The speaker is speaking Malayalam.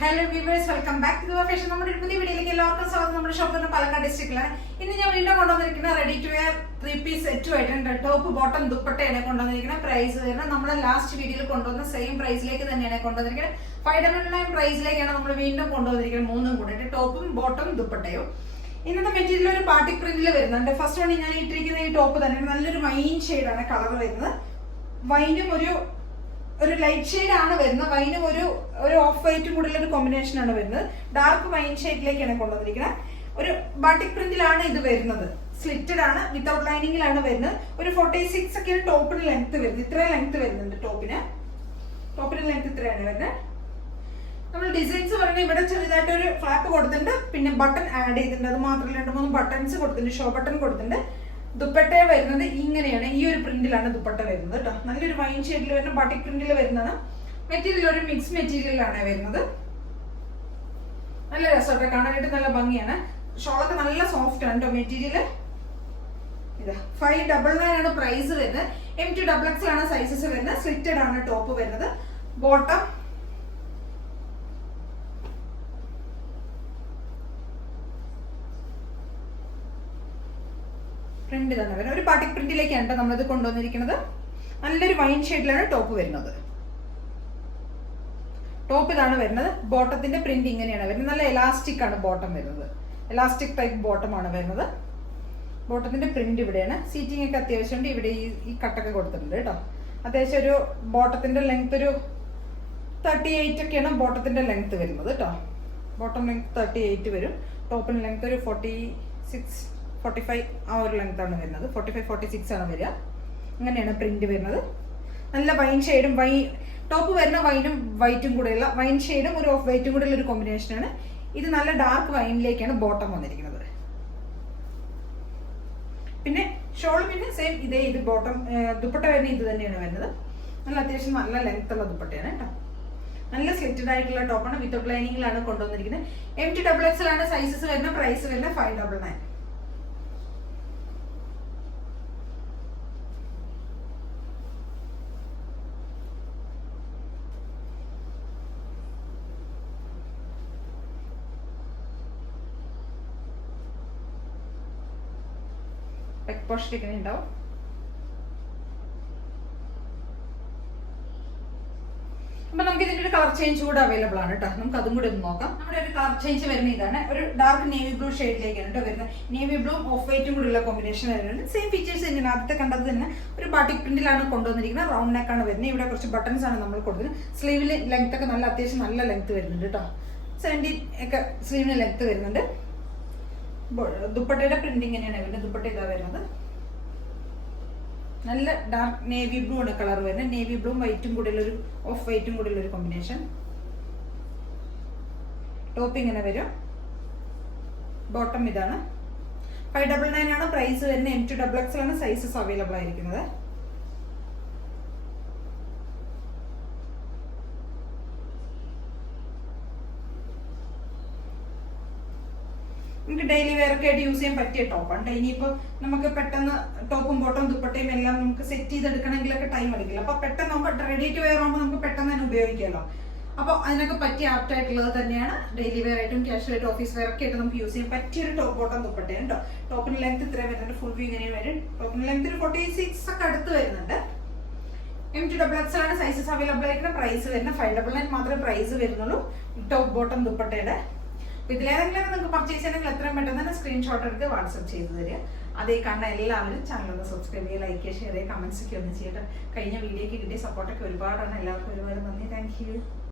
Hello viewers, welcome back to fashion. നമ്മുടെ ഒരു പുതിയ വീഡിയോയിലേക്ക് എല്ലാവർക്കും സ്വാഗതം. നമ്മുടെ ഷോപ്പിൽ പാലക്കാട് ഡിസ്ട്രിക്റ്റിലാണ്. ഇന്ന് ഞാൻ വീണ്ടും കൊണ്ടുവന്നിരിക്കുന്ന റെഡി ടു വെയർ 3-piece സെറ്റുമായിട്ടുണ്ട്. ടോപ്പ് ബോട്ടം ദുപ്പട്ടയാണ് കൊണ്ടുവന്നിരിക്കുന്നത്. പ്രൈസ് വരുന്നത് നമ്മൾ ലാസ്റ്റ് വീഡിയോയിൽ കൊണ്ടുവന്ന സെയിം പ്രൈസിലേക്ക് തന്നെയാണ് കൊണ്ടുവന്നിരിക്കുന്നത്. 599 പ്രൈസിലേക്കാണ് നമ്മൾ വീണ്ടും കൊണ്ടുവന്നിരിക്കുന്നത്. മൂന്നും കൂടെ ടോപ്പും ബോട്ടം ദുപ്പട്ടയും. ഇന്നത്തെ മെറ്റീരിയൽ ഒരു പാർട്ടി പ്രിന്റിൽ വരുന്നുണ്ട്. ഫസ്റ്റ് വൺ ഞാൻ ഇട്ടിരിക്കുന്ന ഈ ടോപ്പ് തന്നെ നല്ലൊരു വൈൻ ഷെയ്ഡാണ് കളർ വരുന്നത്. വൈനും ഒരു ലൈറ്റ് ഷെയ്ഡ് ആണ് വരുന്നത്. വൈനും ഒരു ഓഫ് വൈറ്റും കൂടെയുള്ള ഒരു കോമ്പിനേഷൻ ആണ് വരുന്നത്. ഡാർക്ക് വൈൻ ഷെയ്ഡിലേക്കാണ് കൊണ്ടുവന്നിരിക്കുന്നത്. ഒരു ബാട്ടിക് പ്രിന്റിലാണ് ഇത് വരുന്നത്. സ്ലിറ്റഡ് ആണ്, വിത്തൗട്ട് ലൈനിങ്ങിലാണ് വരുന്നത്. ഒരു 46 ഒക്കെയാണ് ടോപ്പിന് ലെങ്ത് വരുന്നത്. ഇത്രയും ലെങ്ത് വരുന്നുണ്ട് ടോപ്പിന് ലെങ്ത് ഇത്രയാണ് വരുന്നത്. നമ്മൾ ഡിസൈൻസ് പറയുന്നത് ഇവിടെ ചെറുതായിട്ട് ഒരു ഫ്ലാപ്പ് കൊടുത്തിട്ടുണ്ട്, പിന്നെ ബട്ടൺ ആഡ് ചെയ്തിട്ടുണ്ട്. അത് മാത്രമല്ല 2-3 ബട്ടൺസ് കൊടുത്തിട്ടുണ്ട്, ഷോ ബട്ടൺ കൊടുത്തിട്ടുണ്ട്. ദുപ്പട്ട വരുന്നത് ഇങ്ങനെയാണ്, ഈ ഒരു പ്രിന്റിലാണ് ദുപ്പട്ട വരുന്നത് കേട്ടോ. നല്ലൊരു വൈൻ ഷെയ്ഡിൽ വരുന്ന ബാട്ടിക് പ്രിന്റിൽ വരുന്നതാണ്. മെറ്റീരിയൽ ഒരു മിക്സ് മെറ്റീരിയലാണ് വരുന്നത്. നല്ല രസമൊക്കെ കാണാനായിട്ട് നല്ല ഭംഗിയാണ്. ഷോളൊക്കെ നല്ല സോഫ്റ്റ് ആണ് കേട്ടോ മെറ്റീരിയൽ. ഇതാ 599 ആണ് പ്രൈസ് വരുന്നത്. M2XX ആണ് സൈസസ് വരുന്നത്. സ്ലിറ്റഡ് ആണ് ടോപ്പ് വരുന്നത്. ബോട്ടം പ്രിന്റ് തന്നെ വരുന്നത്. ഒരു പാർട്ടി പ്രിന്റിലേക്കാണ് നമ്മളിത് കൊണ്ടുവന്നിരിക്കുന്നത്. നല്ലൊരു വൈൻ ഷെയ്ഡിലാണ് ടോപ്പ് വരുന്നത്. ടോപ്പ് ഇതാണ് വരുന്നത്. ബോട്ടത്തിന്റെ പ്രിന്റ് ഇങ്ങനെയാണ് വരുന്നത്. നല്ല എലാസ്റ്റിക് ആണ് ബോട്ടം വരുന്നത്. എലാസ്റ്റിക് ടൈപ്പ് ബോട്ടം ആണ് വരുന്നത്. ബോട്ടത്തിന്റെ പ്രിന്റ് ഇവിടെയാണ്. സീറ്റിംഗ് ഒക്കെ അത്യാവശ്യമുണ്ട്. ഇവിടെ ഈ കട്ടൊക്കെ കൊടുത്തിട്ടുണ്ട് കേട്ടോ. അത്യാവശ്യം ഒരു ബോട്ടത്തിന്റെ ലെങ്ത് ഒരു 38 ഒക്കെയാണ് ബോട്ടത്തിന്റെ ലെങ്ത് വരുന്നത് കേട്ടോ. ബോട്ടം ലെങ്ത് 38 വരും. ടോപ്പിന് ലെങ്ത് ഒരു 45 ആ ഒരു ലെങ്ത് ആണ് വരുന്നത്. 45-46 ആണ് വരിക. അങ്ങനെയാണ് പ്രിന്റ് വരുന്നത്. നല്ല വൈൻ ഷെയ്ഡും ടോപ്പ് വരുന്ന വൈനും വൈറ്റും കൂടെയുള്ള വൈൻ ഷെയ്ഡും ഒരു ഓഫ് വൈറ്റും കൂടെയുള്ള ഒരു കോമ്പിനേഷനാണ്. ഇത് നല്ല ഡാർക്ക് വൈനിലേക്കാണ് ബോട്ടം വന്നിരിക്കുന്നത്. പിന്നെ ഷോൾ പിന്നെ സെയിം ഇത് ബോട്ടം ദുപ്പട്ട വരുന്ന ഇത് തന്നെയാണ് വരുന്നത്. നല്ല അത്യാവശ്യം നല്ല ലെങ്ത് ഉള്ള ദുപ്പട്ടയാണ് കേട്ടോ. നല്ല സ്ലിറ്റഡ് ആയിട്ടുള്ള ടോപ്പാണ്. വിത്തൗട്ട് ലൈനിങ്ങിലാണ് കൊണ്ടുവന്നിരിക്കുന്നത്. M2XX ആണ് സൈസസ് വരുന്ന. പ്രൈസ് വരുന്ന 599. പോസ്റ്റിങ്ങനെ ഉണ്ടാവും. അപ്പൊ നമുക്ക് ഇതിന്റെ ഒരു കളർ ചേഞ്ച് കൂടെ അവൈലബിൾ ആണ് കേട്ടോ. നമുക്ക് അതും കൂടെ ഒന്ന് നോക്കാം. നമ്മുടെ ഒരു കളർ ചേഞ്ച് വരുന്ന ഇതാണ്. ഒരു ഡാർക്ക് നേവി ബ്ലൂ ഷെയ്ഡിലേക്കാണ് കേട്ടോ വരുന്നത്. നേവി ബ്ലൂ ഓഫ് വൈറ്റും കൂടെ ഉള്ള കോമ്പിനേഷൻ വരുന്നുണ്ട്. സെയിം ഫീച്ചേഴ്സ് തന്നെയാണ്. ആദ്യത്തെ കണ്ടത് തന്നെ ഒരു ബാട്ടിക് പ്രിന്റിലാണ് കൊണ്ടുവന്നിരിക്കുന്നത്. റൗണ്ട് നെക്ക് ആണ് വരുന്നത്. ഇവിടെ കുറച്ച് ബട്ടൺസ് ആണ് നമ്മൾ കൊടുക്കുന്നത്. സ്ലീവില് ലെങ്ത് ഒക്കെ നല്ല അത്യാവശ്യം നല്ല ലെങ്ത് വരുന്നുണ്ട് കേട്ടോ. 70 ഒക്കെ സ്ലീവിന് ലെങ്ത് വരുന്നുണ്ട്. ദുപ്പട്ടയുടെ പ്രിന്റ് ഇങ്ങനെയാണ് വരുന്നത്. ദുപ്പട്ട ഇതാ വരുന്നത്. നല്ല ഡാർക്ക് നേവി ബ്ലൂ ആണ് കളർ വരുന്നത്. നേവി ബ്ലൂവും വൈറ്റും കൂടെ ഒരു ഓഫ് വൈറ്റും കൂടെ ഒരു കോമ്പിനേഷൻ. ടോപ്പ് ഇങ്ങനെ വരും. ബോട്ടം ഇതാണ്. 599 ആണ് പ്രൈസ് വരുന്നത്. M2XX ആണ് സൈസസ് അവൈലബിൾ ആയിരിക്കുന്നത്. നമുക്ക് ഡെയിലി വെയർ ഒക്കെ ആയിട്ട് യൂസ് ചെയ്യാൻ പറ്റിയ ടോപ്പാണ്. ഇനിയിപ്പോൾ നമുക്ക് പെട്ടെന്ന് ടോപ്പും ബോട്ടം ദുപ്പട്ടയും എല്ലാം നമുക്ക് സെറ്റ് ചെയ്തെടുക്കണമെങ്കിലൊക്കെ ടൈം എടുക്കില്ല. അപ്പൊ പെട്ടെന്ന് നമുക്ക് റെഡി ടു വെയർ ആകുമ്പോൾ നമുക്ക് പെട്ടെന്ന് തന്നെ ഉപയോഗിക്കാമല്ലോ. അപ്പോൾ അതിനൊക്കെ പറ്റിയ ആപ്റ്റ് ആയിട്ടുള്ളത് തന്നെയാണ്. ഡെയിലി വെയർ ആയിട്ടും ക്യാഷ്വൽ ആയിട്ട് ഓഫീസ് വെയർ ഒക്കെ ആയിട്ട് നമുക്ക് യൂസ് ചെയ്യാൻ പറ്റിയൊരു ടോപ്പ് ബോട്ടം ദുപ്പട്ടയാണ് കേട്ടോ. ടോപ്പിന് ലെങ്ത് ഇത്രയും വരുന്നുണ്ട്. ഫുൾ വ്യൂ ഇങ്ങനെ വരും. ടോപ്പിന് ലെങ്ത് ഒരു 46 ഒക്കെ അടുത്ത് വരുന്നുണ്ട്. M2XX ആണ് സൈസസ് അവൈലബിൾ ആയിരിക്കുന്ന. പ്രൈസ് വരുന്ന 599 മാത്രമേ പ്രൈസ് വരുന്നുള്ളൂ ടോപ്പ് ബോട്ടം ദുപ്പട്ടയുടെ. ഇതിലേതെങ്കിലും നിങ്ങൾക്ക് പർച്ചേസ് ചെയ്യണമെങ്കിൽ എത്രയും പെട്ടെന്ന് തന്നെ സ്ക്രീൻഷോട്ട് എടുത്ത് വാട്സ്ആപ്പ് ചെയ്ത് തരിക. അതേ കാണുന്ന എല്ലാവരും ചാനൽ ഒന്ന് സബ്സ്ക്രൈബ് ചെയ്യുക, ലൈക്ക് ചെയ്യുക, ഷെയർ ചെയ്യുക, കമന്റ്സ് ഒക്കെ ഒന്ന് ചെയ്യട്ടെ. കഴിഞ്ഞ വീഡിയോക്ക് കിട്ടിയ സപ്പോർട്ടൊക്കെ ഒരുപാടാണ്. എല്ലാവർക്കും ഒരുപാട് നന്ദി. Thank you.